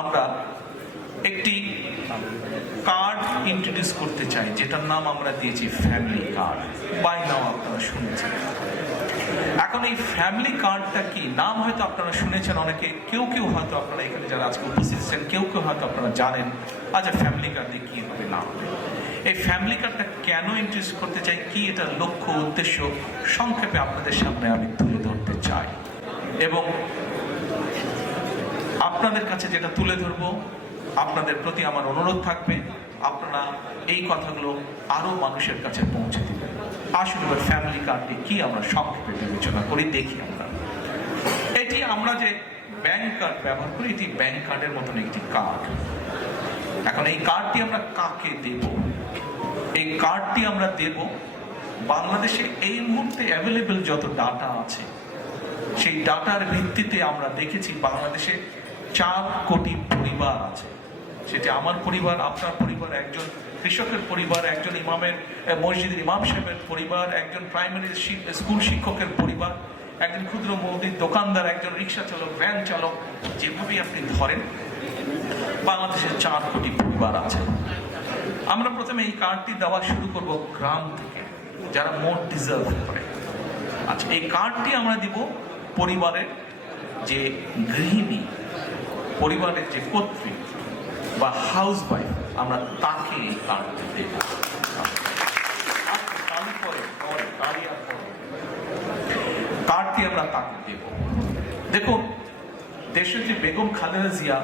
আমরা একটি card introduce করতে চাই, যেটার নাম আমরা দিয়েছি ফ্যামিলি কার্ড। বাই নাও আপনারা শুনেছেন। এখন এই ফ্যামিলি কার্ডটা কি, নাম হয়তো আপনারা শুনেছেন অনেকে, কেউ কেউ হয়তো আপনারা এখানে যারা আজকে উপস্থিত আছেন কেউ কেউ হয়তো আপনারা জানেন। আচ্ছা, ফ্যামিলি কার্ড দিয়ে কি হবে না হবে, এই ফ্যামিলি কার্ডটা কেন ইন্ট্রোডিউস করতে চাই, কি এটার লক্ষ্য উদ্দেশ্য সংক্ষেপে আপনাদের সামনে আমি তুলে ধরতে চাই। এবং আপনাদের কাছে যেটা তুলে ধরবো, আপনাদের প্রতি আমার অনুরোধ থাকবে আপনারা এই কথাগুলো আরো মানুষের কাছে পৌঁছে দিবেন। আসুন এবার ফ্যামিলি কার্ডটি কি আমরা সংক্ষেপে বিবেচনা করি, দেখি। এটি আমরা যে ব্যাংক কার্ড ব্যবহার করি, এটি ব্যাংক কার্ডের মতন একটি কার্ড। এখন এই কার্ডটি আমরা কাকে দেব? এই কার্ডটি আমরা দেব বাংলাদেশে এই মুহূর্তে অ্যাভেলেবেল যত ডাটা আছে, সেই ডাটার ভিত্তিতে আমরা দেখেছি বাংলাদেশে 4 কোটি পরিবার আছে। সেটি আমার পরিবার, আপনার পরিবার, একজন কৃষকের পরিবার, একজন ইমামের মসজিদের ইমাম সাহেবের পরিবার, একজন প্রাইমারি স্কুল শিক্ষকের পরিবার, একজন ক্ষুদ্র মুদির দোকানদার, একজন রিক্সা চালক, ভ্যান চালক, যেভাবেই আপনি ধরেন বাংলাদেশে 4 কোটি পরিবার আছে। আমরা প্রথমে এই কার্ডটি দেওয়া শুরু করব গ্রাম থেকে, যারা মোর ডিজার্ভ করে। আচ্ছা, এই কার্ডটি আমরা দিব পরিবারের যে গৃহিণী, পরিবারের যে কর্ত্রী বা হাউস ওয়াইফ, আমরা তাকে এই কার্ডটি দেব। কার্ডটি আমরা তাকে দেব। দেখুন, দেশের যে বেগম খালেদা জিয়া,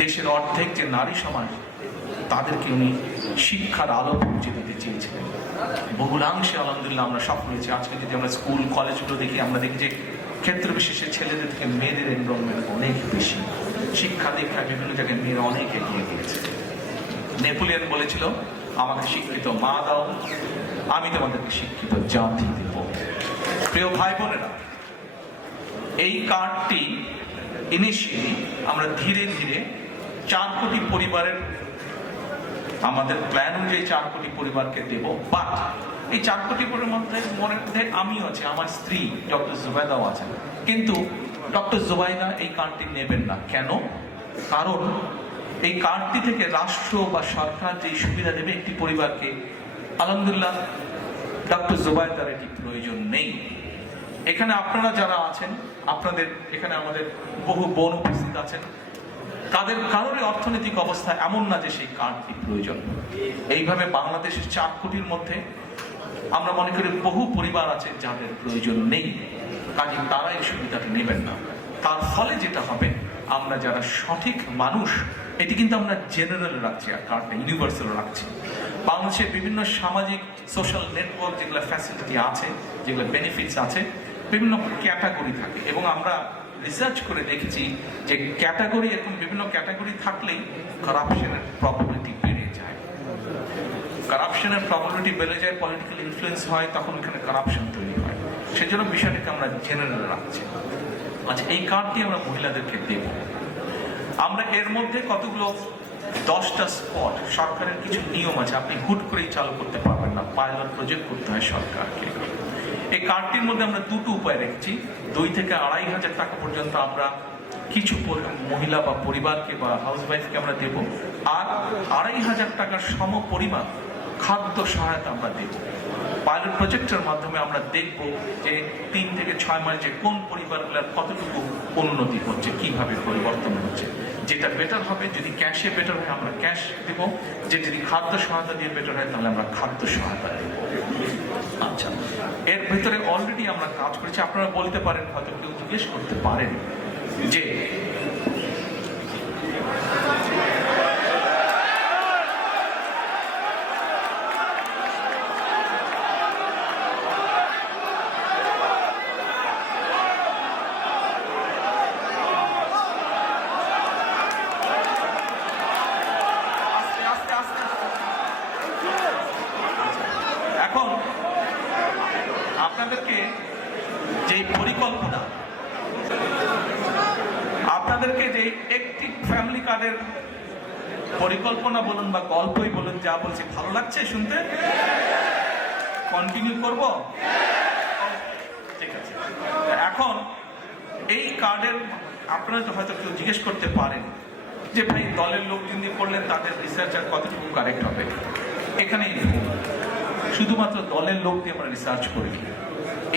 দেশের অর্ধেক যে নারী সমাজ, তাদেরকে উনি শিক্ষার আলো পৌঁছে দিতে চেয়েছিলেন। বহুলাংশে আলহামদুলিল্লাহ আমরা সফল হয়েছি। আজকে যদি আমরা স্কুল কলেজগুলো দেখি, আমরা দেখি যে ক্ষেত্র বিশেষে ছেলেদের থেকে মেয়েদের এনরোলমেন্ট অনেক বেশি। শিক্ষা দীক্ষায় বিভিন্ন জায়গায় মেয়েরা অনেক এগিয়ে গিয়েছে। নেপোলিয়ন বলেছিল, আমাকে শিক্ষিত মা দাও, আমি তোমাদেরকে শিক্ষিত জাতি দেব। প্রিয় ভাই বোনেরা, এই কার্ডটি ইনিশিয়ালি আমরা ধীরে ধীরে 4 কোটি পরিবারের, আমাদের প্ল্যান অনুযায়ী 4 কোটি পরিবারকে দেব। বাট এই 4 কোটি পরিবারের মধ্যে আমিও আছি, আমার স্ত্রী ডক্টর জুবাইদাও আছেন। কিন্তু ডক্টর জুবাইদা এই কার্ডটি নেবেন না। কেন? কারণ এই কার্ডটি থেকে রাষ্ট্র বা সরকার যে সুবিধা দেবে একটি পরিবারকে, আলহামদুলিল্লাহ ডক্টর জুবাইদার এটি প্রয়োজন নেই। এখানে আপনারা যারা আছেন, আপনাদের এখানে আমাদের বহু বোন উপস্থিত আছেন, তাদের কারোর অর্থনৈতিক অবস্থা এমন না যে সেই কার্ডটি প্রয়োজন। এইভাবে বাংলাদেশের 4 কোটির মধ্যে আমরা মনে করি বহু পরিবার আছে যাদের প্রয়োজন নেই, কাজে তারা এই সুবিধাটা নেবেন না। তার ফলে যেটা হবে, আমরা যারা সঠিক মানুষ, এটি কিন্তু আমরা জেনারেল রাখছি আর কার্ডটা ইউনিভার্সাল রাখছি। বাংলাদেশের বিভিন্ন সামাজিক সোশ্যাল নেটওয়ার্ক যেগুলো ফ্যাসিলিটি আছে, যেগুলো বেনিফিটস আছে, বিভিন্ন ক্যাটাগরি থাকে। এবং আমরা রিসার্চ করে দেখেছি যে ক্যাটাগরি, এরকম বিভিন্ন ক্যাটাগরি থাকলেই কারাপশনের প্রবাবিলিটি বেড়ে যায়। কারাপশনের প্রবাবিলিটি বেড়ে যায়, পলিটিক্যাল ইনফ্লুয়েন্স হয়, তখন এখানে কারাপশন তৈরি হয়। সেজন্য বিষয়টাকে আমরা জেনারেল রাখছি। আচ্ছা, এই কার্ডটি আমরা মহিলাদেরকে দেব। আমরা এর মধ্যে কতগুলো 10টা স্পট, সরকারের কিছু নিয়ম আছে, আপনি হুট করেই চালু করতে পারবেন না, পাইলট প্রজেক্ট করতে হয় সরকারকে। এই কার্ডটির মধ্যে আমরা 2টো উপায় রেখেছি। 2 থেকে 2,500 টাকা পর্যন্ত আমরা কিছু মহিলা বা পরিবারকে বা হাউস ওয়াইফকে আমরা দেব, আর 2,500 টাকার সম পরিমাণ খাদ্য সহায়তা আমরা দেব। পাইলট প্রজেক্টের মাধ্যমে আমরা দেখব যে 3 থেকে 6 মাস যে কোন পরিবারগুলোর কতটুকু উন্নতি হচ্ছে, কিভাবে পরিবর্তন হচ্ছে। যেটা বেটার হবে, যদি ক্যাশে বেটার হয় আমরা ক্যাশ দেব, যে যদি খাদ্য সহায়তা দিয়ে বেটার হয় তাহলে আমরা খাদ্য সহায়তা দেব। আচ্ছা, এর ভিতরে অলরেডি আমরা কাজ করেছি। আপনারা বলতে পারেন, হয়তো কেউ জিজ্ঞেস করতে পারেন যে এখন আপনাদেরকে যে পরিকল্পনা, আপনাদেরকে যে একটি ফ্যামিলি কার্ডের পরিকল্পনা বলুন বা গল্পই বলুন, যা বলছি ভালো লাগছে শুনতে? কন্টিনিউ করব? ঠিক আছে। এখন এই কার্ডের আপনারা হয়তো কেউ জিজ্ঞেস করতে পারেন যে ভাই দলের লোকজন দিয়ে করলেন তাদের রিসার্চ আর কতটুকু কারেক্ট হবে। এখানেই শুধুমাত্র দলের লোক দিয়ে আমরা রিসার্চ করি।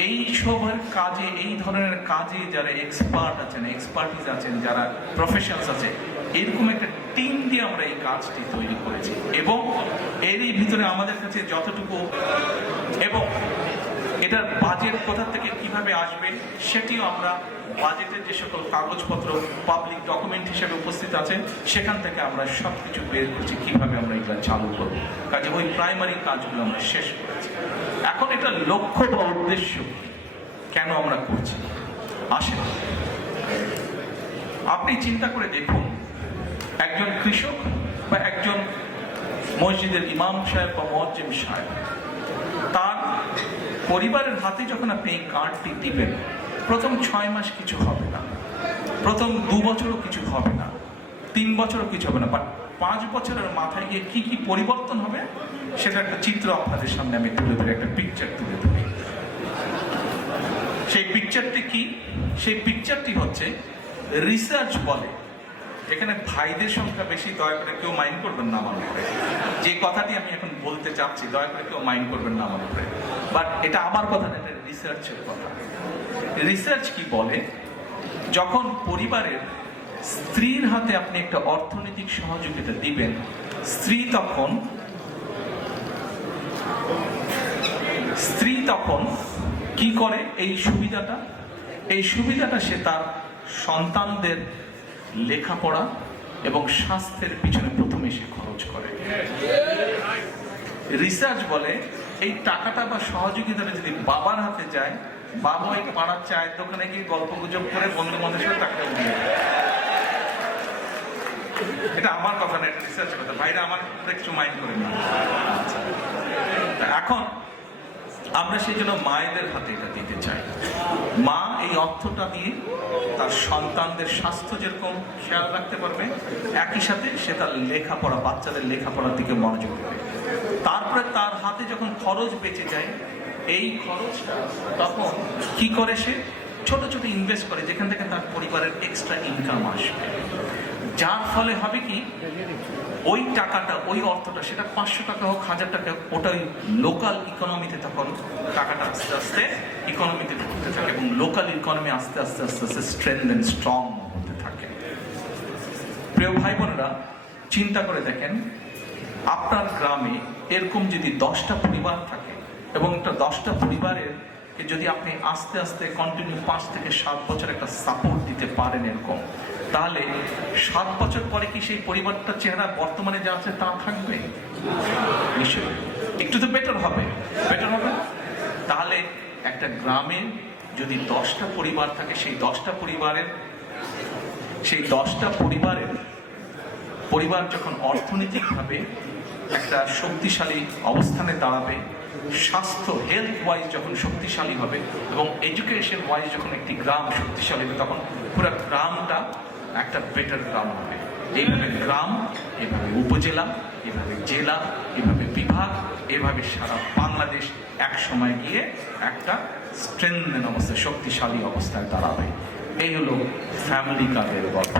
এই সবের কাজে, এই ধরনের কাজে যারা এক্সপার্ট আছেন, এক্সপার্টিস আছেন, যারা প্রফেশনালস আছে, এরকম একটা টিম দিয়ে আমরা এই কাজটি তৈরি করেছি। এবং এরই ভিতরে আমাদের কাছে যতটুকু, এবং এটার বাজেট কোথা থেকে কিভাবে আসবে সেটিও আমরা বাজেটের যে সকল কাগজপত্র পাবলিক ডকুমেন্ট হিসেবে উপস্থিত আছে সেখান থেকে আমরা সবকিছু বের করছি কিভাবে আমরা এটা চালু করব। কাজে ওই প্রাইমারি কাজগুলো আমরা শেষ করেছি। এখন এটা লক্ষ্য বা উদ্দেশ্য কেন আমরা করছি আসেন আপনি চিন্তা করে দেখুন, একজন কৃষক বা একজন মসজিদের ইমাম সাহেব বা মুয়াজ্জিম সাহেব, তার পরিবারের হাতে যখন আপনি এই কার্ডটি দিবেন, প্রথম 6 মাস কিছু হবে না, প্রথম 2 বছরও কিছু হবে না, 3 বছরও কিছু হবে না, বাট 5 বছরের মাথায় গিয়ে কি কি পরিবর্তন হবে সেটা একটা চিত্র আপনাদের সামনে আমি তুলে ধরি, একটা পিকচার তুলে ধরি। সেই পিকচারটি কি? সেই পিকচারটি হচ্ছে রিসার্চ বলে। এখানে ভাইদের সংখ্যা বেশি, দয়া করে কেউ মাইন্ড করবেন না আমার উপরে। যে কথাটি আমি এখন বলতে চাচ্ছি দয়া করে কেউ মাইন্ড করবেন না আমার উপরে, বাট এটা আমার কথা না, এটা রিসার্চের কথা। রিসার্চ কি বলে, যখন পরিবারের স্ত্রীর হাতে আপনি একটা অর্থনৈতিক সহযোগিতা দিবেন, স্ত্রী তখন কি করে, এই সুবিধাটা সে তার সন্তানদের লেখাপড়া এবং স্বাস্থ্যের পিছনে প্রথমে সে খরচ করে। রিসার্চ বলে এই টাকাটা বা সহযোগিতাটা যদি বাবার হাতে যায়, বাবা ওই পাড়ার চায়ের দোকানে গিয়ে গল্প গুজব করে বন্ধু বান্ধবের সাথে টাকা উঠিয়ে দেয়। এটা আমার কথা না, এটা রিসার্চ কথা। ভাইরা আমার কিছু মাইন্ড করে না। এখন আমরা সেই জন্য মায়েদের হাতে এটা দিতে চাই। মা এই অর্থটা দিয়ে তার সন্তানদের স্বাস্থ্য যেরকম খেয়াল রাখতে পারবে, একই সাথে সে তার লেখাপড়া, বাচ্চাদের লেখাপড়ার দিকে মনোযোগ দেবে। তারপরে তার হাতে যখন খরচ বেঁচে যায়, এই খরচটা তখন কি করে, সে ছোট ছোট ইনভেস্ট করে যেখান থেকে তার পরিবারের এক্সট্রা ইনকাম আসবে। যার ফলে হবে কি, ওই টাকাটা, ওই অর্থটা, সেটা 500 টাকা হোক, 1000 টাকা, ওটা ওই লোকাল ইকোনমিতে তখন টাকাটা আস্তে আস্তে ইকোনমিতে ঢুকতে থাকে এবং লোকাল ইকোনমি আস্তে আস্তে আস্তে আস্তে স্ট্রেংথ এন্ড স্ট্রং হতে থাকে। প্রিয় ভাই বোনেরা, চিন্তা করে দেখেন, আপনার গ্রামে এরকম যদি 10টা পরিবার থাকে এবং একটা 10টা পরিবারের যদি আপনি আস্তে আস্তে কন্টিনিউ 5 থেকে 7 বছর একটা সাপোর্ট দিতে পারেন এরকম, তাহলে 7 বছর পরে কি সেই পরিবারটার চেহারা বর্তমানে যা আছে তা থাকবে? নিশ্চয়ই একটু তো বেটার হবে। তাহলে একটা গ্রামে যদি 10টা পরিবার থাকে, সেই 10টা পরিবার যখন অর্থনৈতিকভাবে একটা শক্তিশালী অবস্থানে দাঁড়াবে, স্বাস্থ্য হেলথ ওয়াইজ যখন শক্তিশালী হবে এবং এডুকেশন ওয়াইজ যখন একটি গ্রাম শক্তিশালী হবে, তখন পুরো গ্রামটা একটা বেটার গ্রাম হবে। এইভাবে গ্রাম, এভাবে উপজেলা, এভাবে জেলা, এভাবে বিভাগ, এভাবে সারা বাংলাদেশ এক সময় গিয়ে একটা স্ট্রেংথেন অবস্থায়, শক্তিশালী অবস্থায় দাঁড়াবে। এই হলো ফ্যামিলি কার্ডের গল্প।